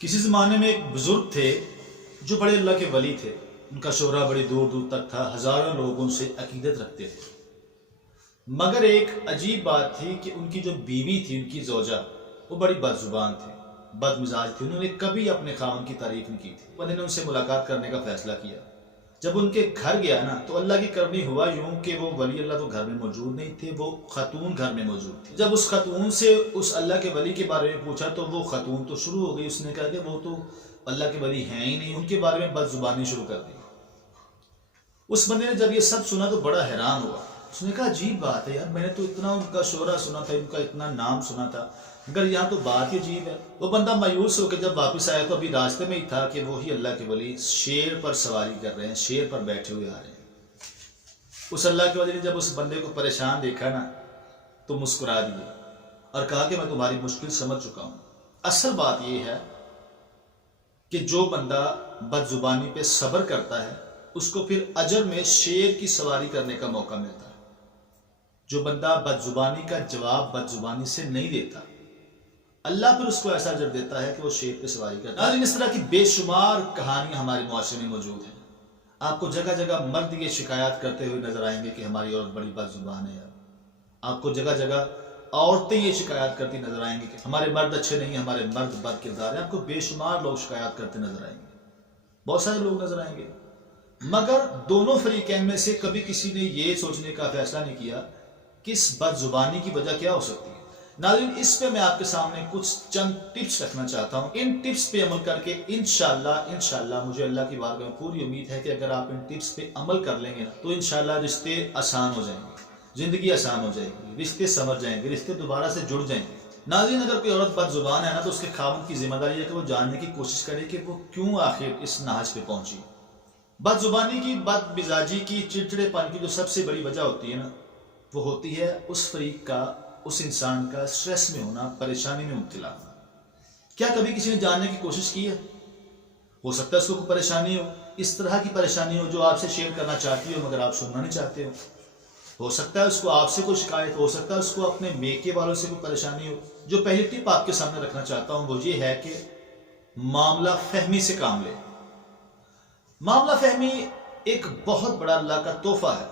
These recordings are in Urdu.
کسی زمانے میں ایک بزرگ تھے جو بڑے اللہ کے ولی تھے. ان کا شہرہ بڑی دور دور تک تھا، ہزاروں لوگ ان سے عقیدت رکھتے تھے. مگر ایک عجیب بات تھی کہ ان کی جو بیوی تھی، ان کی زوجہ، وہ بڑی بد زبان تھی، بد مزاج تھی. انہوں نے کبھی اپنے خاوند کی تعریف نہیں کی تھی. بندے نے ان سے ملاقات کرنے کا فیصلہ کیا. جب ان کے گھر گیا نا تو اللہ کی کرنی ہوا یوں کہ وہ ولی اللہ تو گھر میں موجود نہیں تھے، وہ خاتون گھر میں موجود تھی. جب اس خاتون سے اس اللہ کے ولی کے بارے میں پوچھا تو وہ خاتون تو شروع ہو گئی. اس نے کہا کہ وہ تو اللہ کے ولی ہیں ہی نہیں، ان کے بارے میں بد زبانی شروع کر دی. اس بندے نے جب یہ سب سنا تو بڑا حیران ہوا. اس نے کہا عجیب بات ہے یار، میں نے تو اتنا ان کا شہرہ سنا تھا، ان کا اتنا نام سنا تھا، مگر یہاں تو بات ہی عجیب ہے. وہ بندہ مایوس ہو کے جب واپس آیا تو ابھی راستے میں ہی تھا کہ وہی اللہ کے ولی شیر پر سواری کر رہے ہیں، شیر پر بیٹھے ہوئے آ رہے ہیں. اس اللہ کے ولی نے جب اس بندے کو پریشان دیکھا نا تو مسکرا دیے اور کہا کہ میں تمہاری مشکل سمجھ چکا ہوں. اصل بات یہ ہے کہ جو بندہ بد زبانی پہ صبر کرتا ہے اس کو پھر اجر میں شیر کی سواری کرنے کا موقع ملتا ہے. جو بندہ بد زبانی کا جواب بد زبانی سے نہیں دیتا، اللہ پھر اس کو ایسا اجر دیتا ہے کہ وہ شیر پہ سواری کرتا ہے. اس طرح کی بے شمار کہانیاں ہمارے معاشرے میں موجود ہیں. آپ کو جگہ جگہ مرد یہ شکایات کرتے ہوئے نظر آئیں گے کہ ہماری عورت بڑی بد زبان ہے. آپ کو جگہ جگہ عورتیں یہ شکایت کرتی نظر آئیں گی کہ ہمارے مرد اچھے نہیں، ہمارے مرد بد کردار ہیں. آپ کو بے شمار لوگ شکایات کرتے نظر آئیں گے، بہت سارے لوگ نظر آئیں گے. مگر دونوں فریقین میں سے کبھی کسی نے یہ سوچنے کا فیصلہ نہیں کیا کہ اس بد زبانی کی وجہ کیا ہو سکتی ہے. ناظرین، اس پہ میں آپ کے سامنے کچھ چند ٹپس رکھنا چاہتا ہوں. ان ٹپس پہ عمل کر کے انشاءاللہ مجھے اللہ کی بارگاہ میں پوری امید ہے کہ اگر آپ ان ٹپس پہ عمل کر لیں گے نا تو انشاءاللہ رشتے آسان ہو جائیں گے، زندگی آسان ہو جائے گی، رشتے سمجھ جائیں گے، رشتے دوبارہ سے جڑ جائیں گے. ناظرین، اگر کوئی عورت بد زبان ہے نا تو اس کے خاوند کی ذمہ داری ہے کہ وہ جاننے کی کوشش کرے کہ وہ کیوں آخر اس نہج پہ پہنچی. بد زبانی کی، بد مزاجی کی، چڑچڑے پن کی جو سب سے بڑی وجہ ہوتی ہے نا وہ ہوتی ہے اس فریق کا، اس انسان کا سٹریس میں ہونا، پریشانی میں مبتلا ہونا. کیا کبھی کسی نے جاننے کی کوشش کی ہے؟ ہو سکتا ہے اس کو کوئی پریشانی ہو، اس طرح کی پریشانی ہو جو آپ سے شیئر کرنا چاہتی ہو مگر آپ سننا نہیں چاہتے ہو. ہو سکتا ہے اس کو آپ سے کوئی شکایت، ہو سکتا ہے اس کو اپنے میکے والوں سے کوئی پریشانی ہو. جو پہلی ٹپ آپ کے سامنے رکھنا چاہتا ہوں وہ یہ ہے کہ معاملہ فہمی سے کام لے. معاملہ فہمی ایک بہت بڑا اللہ کا تحفہ ہے،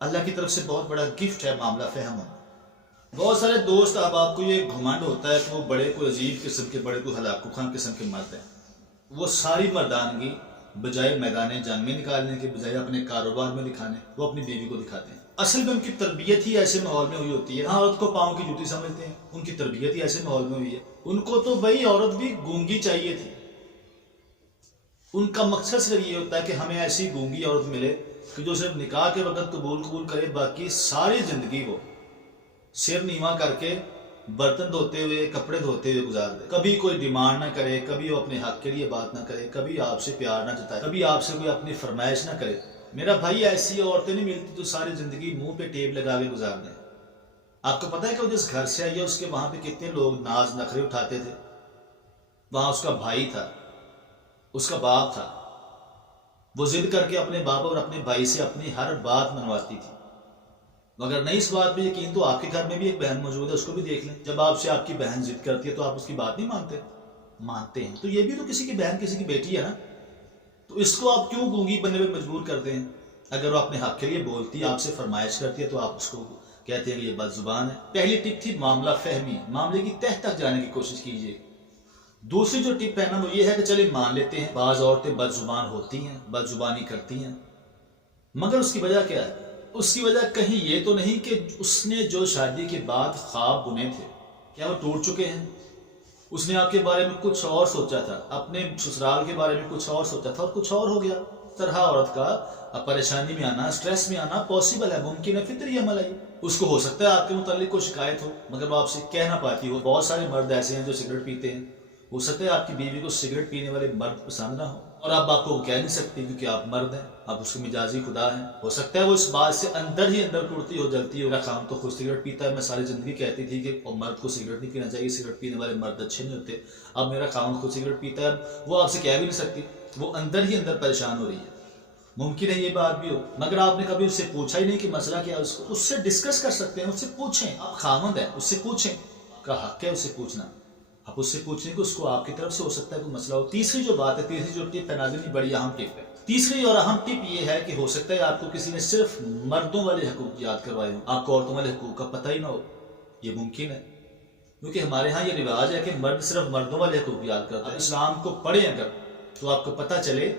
اللہ کی طرف سے بہت بڑا گفٹ ہے معاملہ فہم ہونا. بہت سارے دوست احباب کو یہ گھمنڈ ہوتا ہے کہ وہ بڑے کوئی عجیب قسم کے، بڑے کوئی ہلاکو خان قسم کے مرد ہیں. وہ ساری مردانگی بجائے میدان جنگ میں نکالنے کے بجائے اپنے کاروبار میں دکھانے وہ اپنی بیوی کو دکھاتے ہیں. اصل میں ان کی تربیت ہی ایسے ماحول میں ہوئی ہوتی ہے. ہاں، عورت کو پاؤں کی جوتی سمجھتے ہیں، ان کی تربیت ہی ایسے ماحول میں ہوئی ہے. ان کو تو بھائی عورت بھی گونگی چاہیے تھی. ان کا مقصد صرف یہ ہوتا ہے کہ ہمیں ایسی گونگی عورت ملے کہ جو صرف نکاح کے وقت قبول کرے، باقی ساری زندگی وہ سر نیواں کر کے برتن دھوتے ہوئے، کپڑے دھوتے ہوئے گزار دے. کبھی کوئی ڈیمانڈ نہ کرے، کبھی وہ اپنے حق کے لیے بات نہ کرے، کبھی آپ سے پیار نہ جتائے، کبھی آپ سے کوئی اپنی فرمائش نہ کرے. میرا بھائی، ایسی عورتیں نہیں ملتی جو ساری زندگی منہ پہ ٹیپ لگا کے گزار دیں. آپ کو پتہ ہے کہ وہ جس گھر سے آئی ہے اس کے وہاں پہ کتنے لوگ ناز نخرے اٹھاتے تھے. وہاں اس کا بھائی تھا، اس کا باپ تھا، وہ ضد کر کے اپنے باپ اور اپنے بھائی سے اپنی ہر بات منواتی تھی. مگر نہیں اس بات پہ یقین تو آپ کے گھر میں بھی ایک بہن موجود ہے، اس کو بھی دیکھ لیں. جب آپ سے آپ کی بہن ضد کرتی ہے تو آپ اس کی بات نہیں مانتے ہیں. تو یہ بھی تو کسی کی بہن، کسی کی بیٹی ہے نا، تو اس کو آپ کیوں گونگی بننے پہ مجبور کرتے ہیں؟ اگر وہ اپنے حق کے لیے بولتی ہے، آپ سے فرمائش کرتی ہے تو آپ اس کو کہتے ہیں کہ یہ بد زبان ہے. پہلی ٹپ تھی معاملہ فہمی، معاملے کی تہ تک جانے کی کوشش کیجیے. دوسری جو ٹپ ہے نا وہ یہ ہے کہ چلے مان لیتے ہیں بعض عورتیں بد زبان ہوتی ہیں، بد زبانی کرتی ہیں، مگر اس کی وجہ کیا ہے؟ اس کی وجہ کہیں یہ تو نہیں کہ اس نے جو شادی کے بعد خواب بنے تھے کیا وہ ٹوٹ چکے ہیں؟ اس نے آپ کے بارے میں کچھ اور سوچا تھا، اپنے سسرال کے بارے میں کچھ اور سوچا تھا اور کچھ اور ہو گیا. طرح عورت کا پریشانی میں آنا، سٹریس میں آنا پاسبل ہے، ممکن ہے، فطری عمل ہے. اس کو ہو سکتا ہے آپ کے متعلق کوئی شکایت ہو مگر وہ آپ سے کہہ نہ پاتی ہو. بہت سارے مرد ایسے ہیں جو سگریٹ پیتے ہیں، ہو سکتا ہے آپ کی بیوی کو سگریٹ پینے والے مرد پسند نہ ہو اور آپ کو کہہ نہیں سکتے کیونکہ آپ مرد ہیں، آپ اس کے مجازی خدا ہیں. ہو سکتا ہے وہ اس بات سے اندر ہی اندر ٹوٹتی ہو جلتی ہو، میرا خاوند تو خود سگریٹ پیتا ہے، میں ساری زندگی کہتی تھی کہ مرد کو سگریٹ نہیں پینا چاہیے، سگریٹ پینے والے مرد اچھے نہیں ہوتے، اب میرا خاوند خود سگریٹ پیتا ہے. وہ آپ سے کہہ بھی نہیں سکتی، وہ اندر ہی اندر پریشان ہو رہی ہے. ممکن ہے یہ بات بھی ہو مگر آپ نے کبھی اس سے پوچھا ہی نہیں کہ مسئلہ کیا ہے. اس سے ڈسکس کر سکتے ہیں، اس سے پوچھیں. آپ خاوند ہیں، اس سے پوچھیں، کا حق ہے اس سے پوچھنا. آپ اس سے پوچھیں کہ اس کو آپ کی طرف سے ہو سکتا ہے کوئی مسئلہ ہو۔ تیسری جو بات ہے، تیسری جو ٹپ ہے ناظرین، بڑی اہم ٹپ ہے۔ تیسری اور اہم ٹپ یہ ہے کہ ہو سکتا ہے آپ کو کسی نے صرف مردوں والے حقوق یاد کروائے ہوں، آپ کو عورتوں والے حقوق کا پتہ ہی نہ ہو۔ یہ ممکن ہے کیونکہ ہمارے ہاں یہ رواج ہے کہ مرد صرف مردوں والے حقوق یاد کرتا ہے۔ اسلام کو پڑھیں اگر تو آپ کو پتہ چلے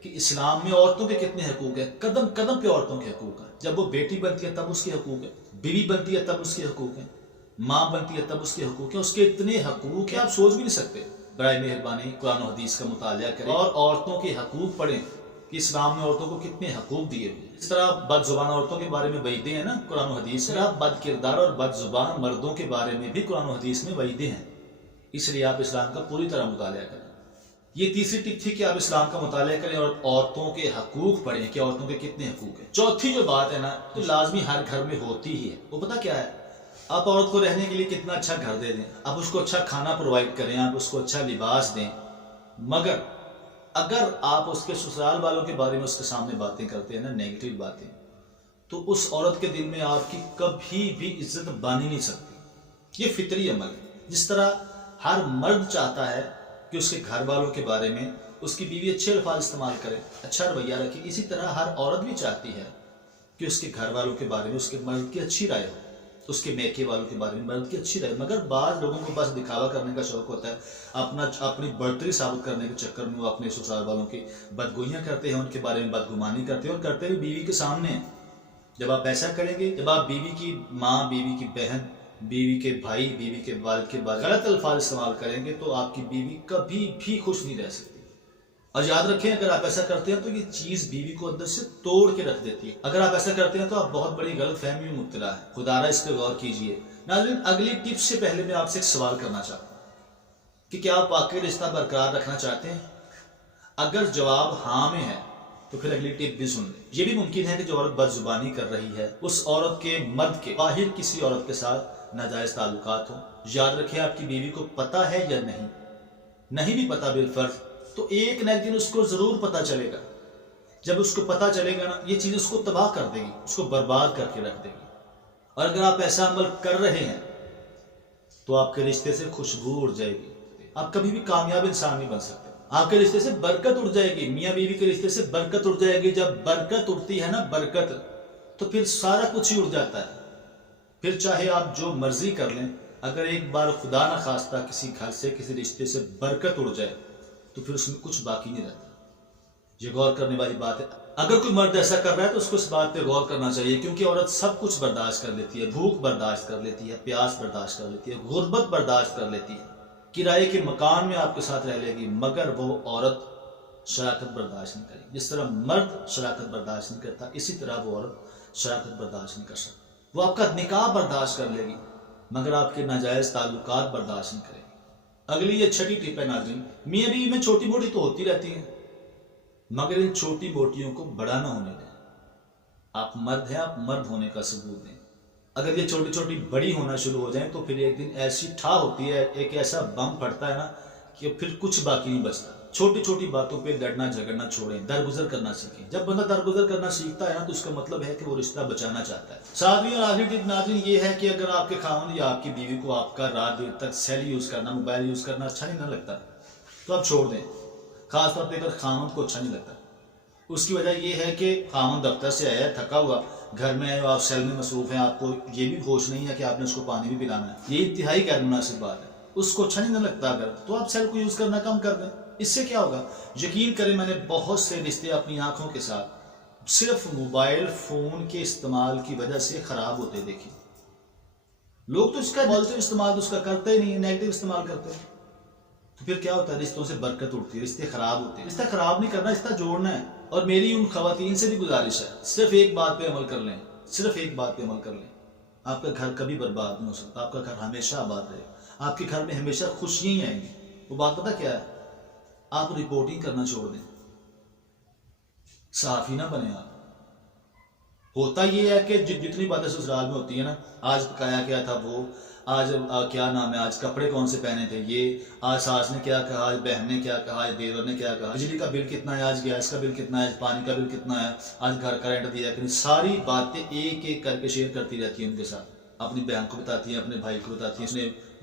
کہ اسلام میں عورتوں کے کتنے حقوق ہیں، قدم قدم پہ عورتوں کے حقوق ہیں۔ جب وہ بیٹی بنتی ہے تب اس کے حقوق ہیں، بیوی بنتی ہے تب اس کے حقوق ہیں، ماں بنتی ہے تب اس کے حقوق ہیں۔ اس کے اتنے حقوق ہیں آپ سوچ بھی نہیں سکتے۔ برائے مہربانی قرآن و حدیث کا مطالعہ کریں اور عورتوں کے حقوق پڑھیں کہ اسلام نے عورتوں کو کتنے حقوق دیے ہوئے ہیں۔ اس طرح بد زبان عورتوں کے بارے میں وعیدیں ہیں نا قرآن و حدیث میں، بد کردار اور بد زبان مردوں کے بارے میں بھی قرآن و حدیث میں وعیدیں ہیں۔ اس لیے آپ اسلام کا پوری طرح مطالعہ کریں۔ یہ تیسری ٹپ تھی کہ آپ اسلام کا مطالعہ کریں اور عورتوں کے حقوق پڑھیں کہ عورتوں کے کتنے حقوق ہیں۔ چوتھی جو بات ہے نا تو لازمی ہر گھر میں ہوتی ہی ہے، وہ پتہ کیا ہے؟ آپ عورت کو رہنے کے لیے کتنا اچھا گھر دے دیں، آپ اس کو اچھا کھانا پرووائڈ کریں، آپ اس کو اچھا لباس دیں، مگر اگر آپ اس کے سسرال والوں کے بارے میں اس کے سامنے باتیں کرتے ہیں نا، نیگیٹو باتیں، تو اس عورت کے دل میں آپ کی کبھی بھی عزت بن ہی نہیں سکتی۔ یہ فطری عمل ہے۔ جس طرح ہر مرد چاہتا ہے کہ اس کے گھر والوں کے بارے میں اس کی بیوی اچھے الفاظ استعمال کرے، اچھا رویہ رکھے، اسی طرح ہر عورت بھی چاہتی ہے کہ اس کے گھر والوں کے بارے میں اس کے مرد کی اچھی رائے ہو، اس کے میکے والوں کے بارے میں مرد کی اچھی رائے۔ مگر بعض لوگوں کو بس دکھاوا کرنے کا شوق ہوتا ہے، اپنی برتری ثابت کرنے کے چکر میں وہ اپنے سسرال والوں کی بدگوئیاں کرتے ہیں، ان کے بارے میں بدگمانی کرتے ہیں، اور کرتے ہوئے بیوی کے سامنے ہیں۔ جب آپ ایسا کریں گے، جب آپ بیوی کی ماں، بیوی کی بہن، بیوی کے بھائی، بیوی کے والد کے بارے میں غلط الفاظ استعمال کریں گے تو آپ کی بیوی کبھی بھی خوش نہیں رہ سکتی۔ اور یاد رکھیں اگر آپ ایسا کرتے ہیں تو یہ چیز بیوی کو اندر سے توڑ کے رکھ دیتی ہے۔ اگر آپ ایسا کرتے ہیں تو آپ بہت بڑی غلط فہمی میں مبتلا ہیں، خدا را اس پہ غور کیجئے۔ ناظرین اگلی ٹپ سے پہلے میں آپ سے ایک سوال کرنا چاہتا ہوں کہ کیا آپ واقعی رشتہ برقرار رکھنا چاہتے ہیں؟ اگر جواب ہاں میں ہے تو پھر اگلی ٹپ بھی سن لیں۔ یہ بھی ممکن ہے کہ جو عورت بد زبانی کر رہی ہے اس عورت کے مرد کے باہر کسی عورت کے ساتھ ناجائز تعلقات ہوں۔ یاد رکھیں آپ کی بیوی کو پتہ ہے یا نہیں بھی پتہ بالفرض تو ایک نہ ایک دن اس کو ضرور پتہ چلے گا۔ جب اس کو پتہ چلے گا نا یہ چیز اس کو تباہ کر دے گی، اس کو برباد کر کے رکھ دے گی۔ اور اگر آپ ایسا عمل کر رہے ہیں تو آپ کے رشتے سے خوشبو اڑ جائے گی، آپ کبھی بھی کامیاب انسان نہیں بن سکتے۔ آپ کے رشتے سے برکت اڑ جائے گی، میاں بیوی کے رشتے سے برکت اڑ جائے گی۔ جب برکت اڑتی ہے نا، برکت، تو پھر سارا کچھ ہی اڑ جاتا ہے۔ پھر چاہے آپ جو مرضی کر لیں، اگر ایک بار خدا نہ خواستہ کسی گھر سے کسی رشتے سے برکت اڑ جائے تو پھر اس میں کچھ باقی نہیں رہتا۔ یہ غور کرنے والی بات ہے۔ اگر کوئی مرد ایسا کر رہا ہے تو اس کو اس بات پہ غور کرنا چاہیے، کیونکہ عورت سب کچھ برداشت کر لیتی ہے، بھوک برداشت کر لیتی ہے، پیاس برداشت کر لیتی ہے، غربت برداشت کر لیتی ہے، کرائے کے مکان میں آپ کے ساتھ رہ لے گی، مگر وہ عورت شراکت برداشت نہیں کرے گی۔ جس طرح مرد شراکت برداشت نہیں کرتا، اسی طرح وہ عورت شراکت برداشت نہیں کر سکتی۔ وہ آپ کا نکاح برداشت کر لے گی مگر آپ کے ناجائز تعلقات برداشت نہیں کرے گی۔ اگلی یہ چھٹی ٹپ ہے ناظرین، میاں بیوی میں چھوٹی موٹی تو ہوتی رہتی ہیں مگر ان چھوٹی موٹیوں کو بڑا نہ ہونے دیں۔ آپ مرد ہیں، آپ مرد ہونے کا ثبوت دیں۔ اگر یہ چھوٹی چھوٹی بڑی ہونا شروع ہو جائیں تو پھر ایک دن ایسی ٹھا ہوتی ہے، ایک ایسا بم پھٹتا ہے نا کہ پھر کچھ باقی نہیں بچتا۔ چھوٹی چھوٹی باتوں پہ لڑنا جھگڑنا چھوڑیں، درگزر کرنا سیکھیں۔ جب بندہ درگزر کرنا سیکھتا ہے نا تو اس کا مطلب ہے کہ وہ رشتہ بچانا چاہتا ہے۔ ساتویں اور آخری ٹپ ناظرین یہ ہے کہ اگر آپ کے خاوند یا آپ کی بیوی کو آپ کا رات دیر تک سیل یوز کرنا، موبائل یوز کرنا اچھا نہیں نہ لگتا تو آپ چھوڑ دیں، خاص طور پہ اگر خاوند کو اچھا نہیں لگتا۔ اس کی وجہ یہ ہے کہ خاوند دفتر سے آیا ہے تھکا ہوا، گھر میں آئے آپ سیل میں مصروف ہیں، آپ کو یہ بھی ہوش نہیں ہے کہ آپ نے اس کو پانی بھی پلانا ہے۔ یہ انتہائی غیر مناسب بات ہے۔ اس کو اچھا نہیں نہ لگتا اگر تو آپ سیل کو یوز کرنا کم کر دیں۔ اس سے کیا ہوگا؟ یقین کریں میں نے بہت سے رشتے اپنی آنکھوں کے ساتھ صرف موبائل فون کے استعمال کی وجہ سے خراب ہوتے دیکھے۔ لوگ تو اس کا پازیٹیو استعمال اس کا کرتے ہی نہیں، نیگیٹو استعمال کرتے ہیں، تو پھر کیا ہوتا ہے؟ رشتوں سے برکت اٹھتی ہے، رشتے خراب ہوتے ہیں۔ رشتہ خراب نہیں کرنا، رشتہ جوڑنا ہے۔ اور میری ان خواتین سے بھی گزارش ہے، صرف ایک بات پہ عمل کر لیں، صرف ایک بات پہ عمل کر لیں، آپ کا گھر کبھی برباد نہیں ہو سکتا، آپ کا گھر ہمیشہ آباد رہے گا، آپ کے گھر میں ہمیشہ خوشیاں ہی آئیں گی۔ وہ بات پتہ کیا ہے؟ آپ رپورٹنگ کرنا چھوڑ دیں، صحافی نہ بنے آپ۔ ہوتا یہ ہے کہ جتنی باتیں سسرال میں ہوتی ہیں نا، آج پکایا کیا تھا وہ، آج کیا نام ہے، آج کپڑے کون سے پہنے تھے یہ، آج ساس نے کیا کہا، آج بہن نے کیا کہا، آج دیور نے کیا کہا، بجلی کا بل کتنا ہے، آج گیس کا بل کتنا ہے، آج پانی کا بل کتنا ہے، آج گھر کا رینٹ دیا ہے، ساری باتیں ایک ایک کر کے شیئر کرتی رہتی ہیں ان کے ساتھ، اپنی بہن کو بتاتی ہیں، اپنے بھائی کو بتاتی ہیں، اس نے